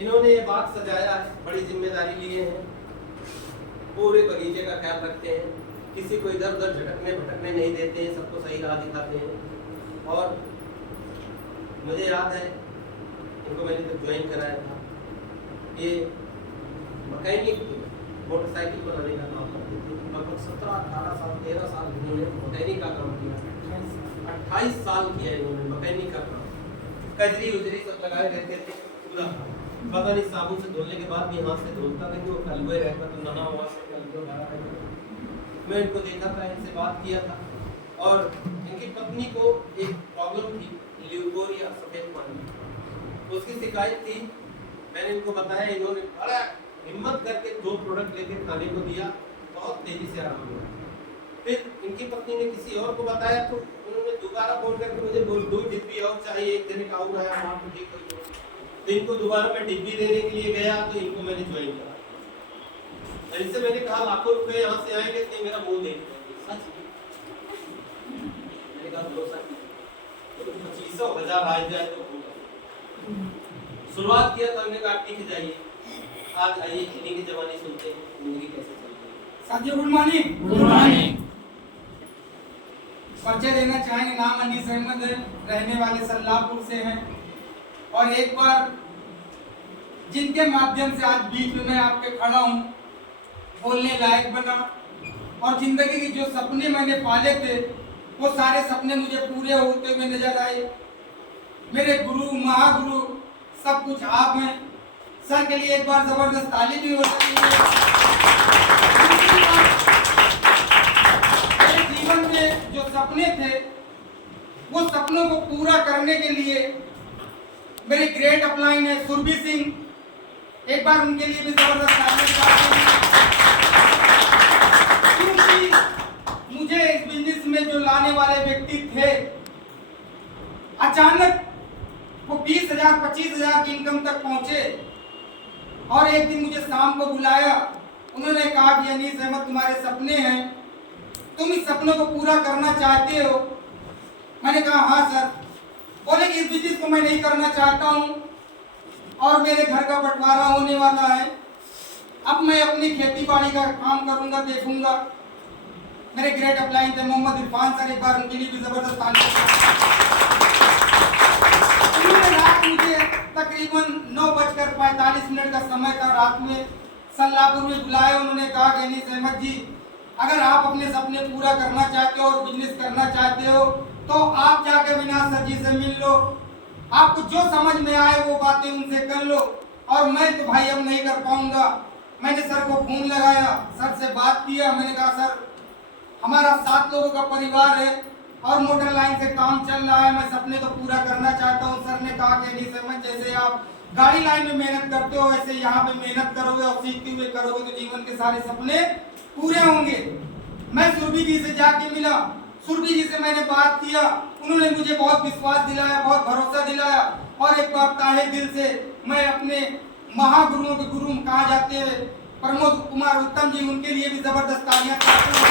इन्होंने ये बाग सजाया है, बड़ी जिम्मेदारी लिए हैं, पूरे बगीचे का ख्याल रखते हैं, किसी को इधर उधर झटकने भटकने नहीं देते हैं, सबको सही राह दिखाते हैं। और मुझे याद है इनको मैंने जब ज्वाइन कराया था, ये मैकेनिक मोटरसाइकिल बनाने का काम करते थे। लगभग 17-18 साल 13 साल इन्होंने मैकेनिक का काम किया, 28 साल किया इन्होंने मैकेनिक का काम। कजरी उजरी सब लगाए रहते थे, पूरा पता नहीं साबुन से धोने के बाद भी हाथ से धोता था कि वो कलबे रहता तो नहा हुआ से कलबे भरा रहता। मैं इनको देखा था, इनसे बात किया था, और इनकी पत्नी को एक प्रॉब्लम थी, ल्यूकोरिया, सफेद पानी, उसकी शिकायत थी। मैंने इनको बताया, इन्होंने बड़ा हिम्मत करके 2 प्रोडक्ट लेके खाने को दिया, बहुत तेजी से आराम हुआ। फिर इनकी पत्नी ने किसी और को बताया तो उन्होंने दोबारा फोन करके मुझे 2 डिब्बी और चाहिए, एक दिन का और है, आप ठीक करिए। तो इनको दोबारा मैं डिब्बी देने के लिए गया तो इनको मैंने ज्वाइन करा। इनसे मैंने कहा लाखों रुपए यहाँ से आएंगे तो मेरा मुंह देख सच मैंने कहा भरोसा तो 25,000 आ जाए तो होगा। शुरुआत किया तो हमने कहा ठीक जाइए, आज आइए इन्हीं की जवानी सुनते हैं जिंदगी कैसे चलती है। साथियों गुड मॉर्निंग। Good morning. परिचय देना चाहेंगे, नाम अनीस अहमद है, रहने वाले सल्लापुर से हैं, और एक बार जिनके माध्यम से आज बीच में मैं आपके खड़ा हूँ, बोलने लायक बना, और जिंदगी के जो सपने मैंने पाले थे वो सारे सपने मुझे पूरे होते हुए नजर आए। मेरे गुरु महागुरु सब कुछ आप हैं। सर के लिए एक बार जबरदस्त ताली भी हो सकती है। मेरे जीवन में जो सपने थे वो सपनों को पूरा करने के लिए मेरे ग्रेट अपलाइन है सुरभि सिंह, एक बार उनके लिए भी जबरदस्त ताली। क्योंकि मुझे इस बिजनेस में जो लाने वाले व्यक्ति थे, अचानक वो 20,000 25,000 की इनकम तक पहुंचे, और एक दिन मुझे शाम को बुलाया। उन्होंने कहा कि अनीस अहमद तुम्हारे सपने हैं, तुम इस सपनों को पूरा करना चाहते हो। मैंने कहा हाँ सर। बोले कि इस बिजनेस को मैं नहीं करना चाहता हूँ और मेरे घर का बंटवारा होने वाला है, अब मैं अपनी खेती बाड़ी का काम करूंगा, देखूंगा। मेरे ग्रेट अपलाइन थे मोहम्मद इरफान सर, एक बार उनके लिए भी जबरदस्त रात मुझे तकरीबन 9:45 का समय था, रात में सल्लापुर में बुलाया। उन्होंने कहा कि अनीस अहमद जी, अगर आप अपने सपने पूरा करना चाहते हो और बिजनेस करना चाहते हो तो आप जाके अविनाश सर जी से मिल लो, आपको जो समझ में आए वो बातें उनसे कर लो, और मैं तो भाई अब नहीं कर पाऊंगा। मैंने सर को फोन लगाया, सर से बात किया। मैंने कहा सर हमारा 7 लोगों का परिवार है और मोटर लाइन से काम चल रहा है, मैं सपने तो पूरा करना चाहता हूँ। सर ने कहा कि अनीस अहमद, जैसे आप गाड़ी लाइन में मेहनत करते हो वैसे यहाँ पे मेहनत करोगे और सीखते हुए करोगे तो जीवन के सारे सपने पूरे होंगे। मैं सुरभि जी से जाके मिला, सुरभि जी से मैंने बात किया, उन्होंने मुझे बहुत विश्वास दिलाया, बहुत भरोसा दिलाया, और एक बार ताहे दिल से मैं अपने महागुरुओं के गुरु कहा जाते हैं प्रमोद कुमार उत्तम जी, उनके लिए भी जबरदस्त तालियां चाहता हूं।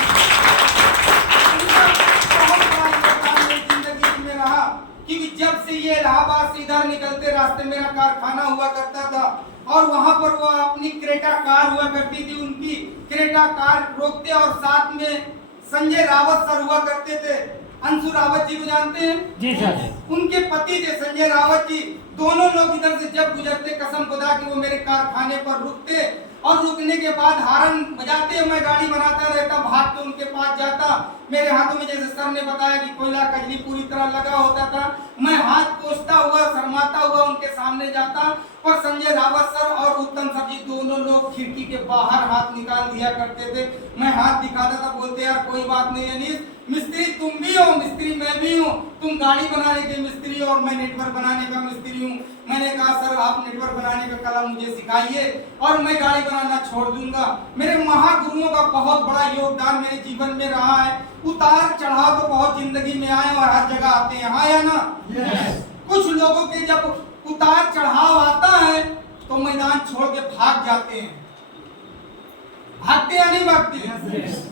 बहुत बड़ा योगदान मेरी जिंदगी में रहा, क्योंकि जब से ये इलाहाबाद से इधर निकलते रास्ते मेरा कारखाना हुआ करता था, और वहां पर वो अपनी क्रेटा कार हुआ करती थी, उनकी क्रेटा कार रोकते, और साथ में संजय रावत सर हुआ करते थे। अंशु रावत जी को जानते हैं? जी सर। उनके पति थे संजय रावत जी। दोनों लोग इधर से जब गुजरते, कसम खुदा कि वो मेरे कारखाने पर रुकते, और रुकने के बाद हारन बजाते, मैं गाड़ी बनाता रहता, भाग के उनके पास जाता। मेरे हाथों में, जैसे सर ने बताया कि कोयला कजली पूरी तरह लगा होता था, मैं हाथ पोंछता हुआ शर्माता हुआ उनके सामने जाता, और संजय रावत सर और उत्तम सर जी दोनों लोग खिड़की के बाहर हाथ निकाल दिया करते थे। मैं हाथ दिखाता था, बोलते यार कोई बात नहीं अनीस, मिस्त्री तुम भी हो, मिस्त्री मैं भी हूँ, तुम गाड़ी बनाने के मिस्त्री हो और मैं नेटवर्क बनाने का मिस्त्री हूँ। मैंने कहा सर आप नेटवर्क बनाने का कला मुझे सिखाइए और मैं गाड़ी बनाना छोड़ दूंगा। मेरे महागुरुओं का बहुत बड़ा योगदान मेरे जीवन में रहा है। उतार चढ़ाव तो बहुत जिंदगी में आए और हर जगह आते हैं, हाँ या ना? yes. कुछ लोगों के जब उतार चढ़ाव आता है तो मैदान छोड़ के भाग जाते हैं, भागते या नहीं भागते? yes.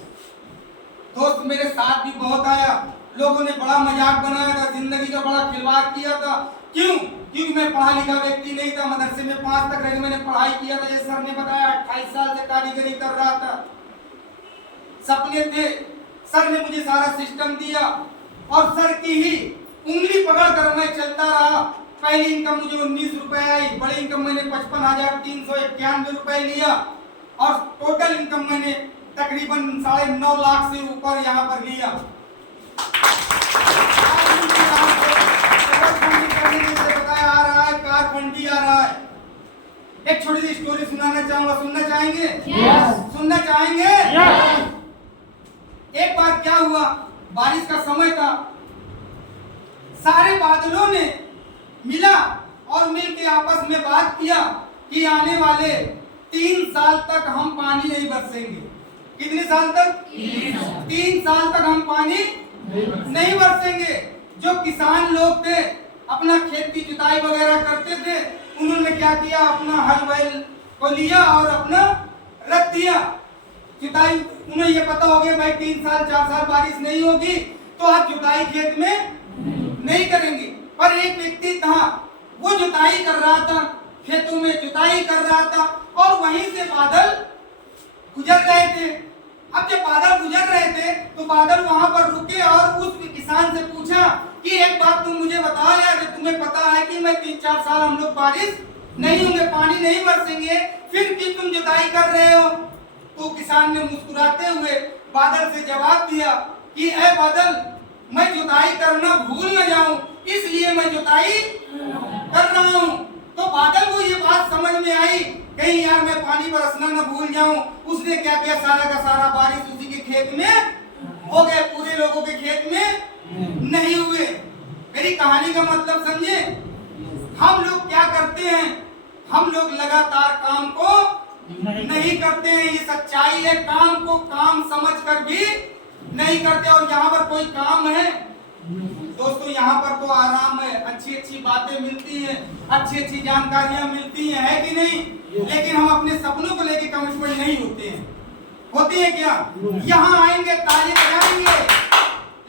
दोस्त मेरे साथ भी बहुत आया, लोगों ने बड़ा मजाक बनाया था, जिंदगी का बड़ा खिलवाड़ किया था। क्यों? क्योंकि मैं पढ़ा लिखा व्यक्ति नहीं था, मदरसे में 5 तक रह मैंने पढ़ाई किया था। ये सर ने बताया 28 साल से कारीगरी कर रहा था, सपने थे। सर ने मुझे सारा सिस्टम दिया और सर की ही उंगली पकड़ कर मैं चलता रहा। पहली इनकम मुझे 19 रुपए आई, बड़ी इनकम मैंने 55,391 रुपए लिया और टोटल इनकम मैंने तकरीबन 9.5 लाख से ऊपर यहाँ पर लिया। बताया आ रहा है, कार फंड भी आ रहा है। एक छोटी सी स्टोरी सुनाना चाहूंगा, सुनना चाहेंगे? सुनना चाहेंगे? एक बार क्या हुआ, बारिश का समय था, सारे बादलों ने मिला और मिलके आपस में बात किया कि आने वाले 3 साल तक हम पानी नहीं बरसेंगे। कितने साल तक? 3 साल तक हम पानी नहीं बरसेंगे। जो किसान लोग थे, अपना खेत की जुताई वगैरह करते थे, उन्होंने क्या किया, अपना हल बैल को लिया और अपना रख दिया जुताई। उन्हें ये पता हो गया भाई 3 साल 4 साल बारिश नहीं होगी तो आप जुताई खेत में नहीं करेंगे। पर एक व्यक्ति था, वो जुताई कर रहा था, खेतों में जुताई कर रहा था और वहीं से बादल गुजर रहे थे। अब जब बादल गुजर रहे थे तो बादल वहां पर रुके और उस किसान से पूछा कि एक बात तुम मुझे बताओ यार, तुम्हें पता है कि मैं 3-4 साल हम लोग बारिश नहीं होंगे, पानी नहीं बरसेंगे, फिर क्यों तुम जुताई कर रहे हो? तो किसान ने मुस्कुराते हुए बादल से जवाब दिया कि ऐ बादल, मैं जुताई करना भूल न जाऊं, इसलिए मैं जुताई कर रहा हूं। तो बादल को ये बात समझ में आई, कहीं यार मैं पानी बरसना न भूल जाऊं। उसने क्या किया, सारा का सारा बारिश उसी के खेत में हो गए, पूरे लोगों के खेत में नहीं हुए। मेरी कहानी का मतलब समझे? हम लोग क्या करते हैं, हम लोग लगातार काम को नहीं करते हैं। ये सच्चाई है, काम को काम समझकर भी नहीं करते। और यहाँ पर कोई काम है दोस्तों, यहाँ पर तो आराम है, अच्छी अच्छी बातें मिलती हैं, अच्छी अच्छी जानकारियां मिलती हैं, है कि नहीं? लेकिन हम अपने सपनों को लेकर कमिटमेंट नहीं होते हैं। होते हैं क्या? यहाँ आएंगे, ताली बजाएंगे,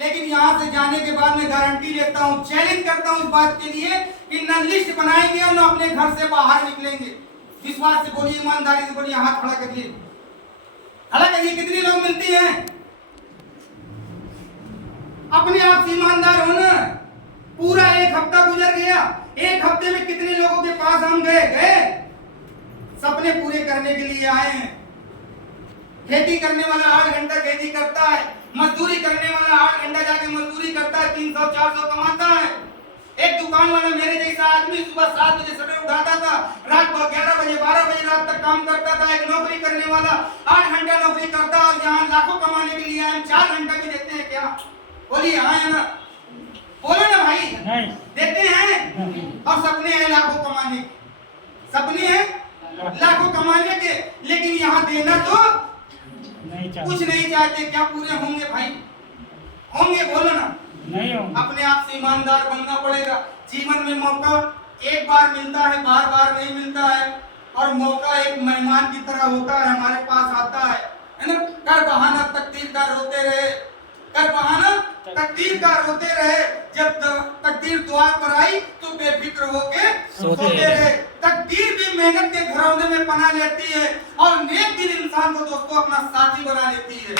लेकिन यहाँ से जाने के बाद मैं गारंटी लेता हूँ, चैलेंज करता हूँ इस बात के लिए कि न लिस्ट बनाएंगे और न अपने घर से बाहर निकलेंगे। विश्वास से बोलिए, ईमानदारी से बोलिए, हाथ खड़ा करिए, खड़ा करिए। कितने लोग मिलते हैं? अपने आप से ईमानदार होना। पूरा 1 हफ्ता गुजर गया, 1 हफ्ते में कितने लोगों के पास हम गए? सपने पूरे करने के लिए आए हैं। खेती करने वाला 8 घंटा खेती करता है, मजदूरी करने वाला 8 घंटा जाके मजदूरी करता है, 300-400 कमाता है। एक दुकान वाला मेरे जैसा आदमी सुबह 7 बजे सवेरे उठाता था, रात को 11 बजे 12 बजे रात तक काम करता था। एक नौकरी करने वाला 8 घंटा नौकरी करता और यहाँ लाखों कमाने के लिए हम 4 घंटा भी देते हैं क्या? बोलिए हाँ या ना? बोलो ना भाई, नहीं देते हैं। और सपने हैं लाखों कमाने, सपने हैं लाखों कमाने के, लेकिन यहाँ देना तो कुछ नहीं चाहते। क्या पूरे होंगे भाई? होंगे? बोलो ना। नहीं होंगे। अपने आप से ईमानदार बनना पड़ेगा। जीवन में मौका एक बार मिलता है, बार बार नहीं मिलता है। और मौका एक मेहमान की तरह होता है, हमारे पास आता है ना। कर बहाना तकदीर का रोते रहे, कर बहाना तकदीर का रोते रहे। जब तकदीर द्वार पर आई तो बेफिक्र होके सोते रहे। तकदीर भी मेहनत के घरौंदे में पनाह लेती है और नेक दिल इंसान को दोस्तों अपना साथी बना लेती है।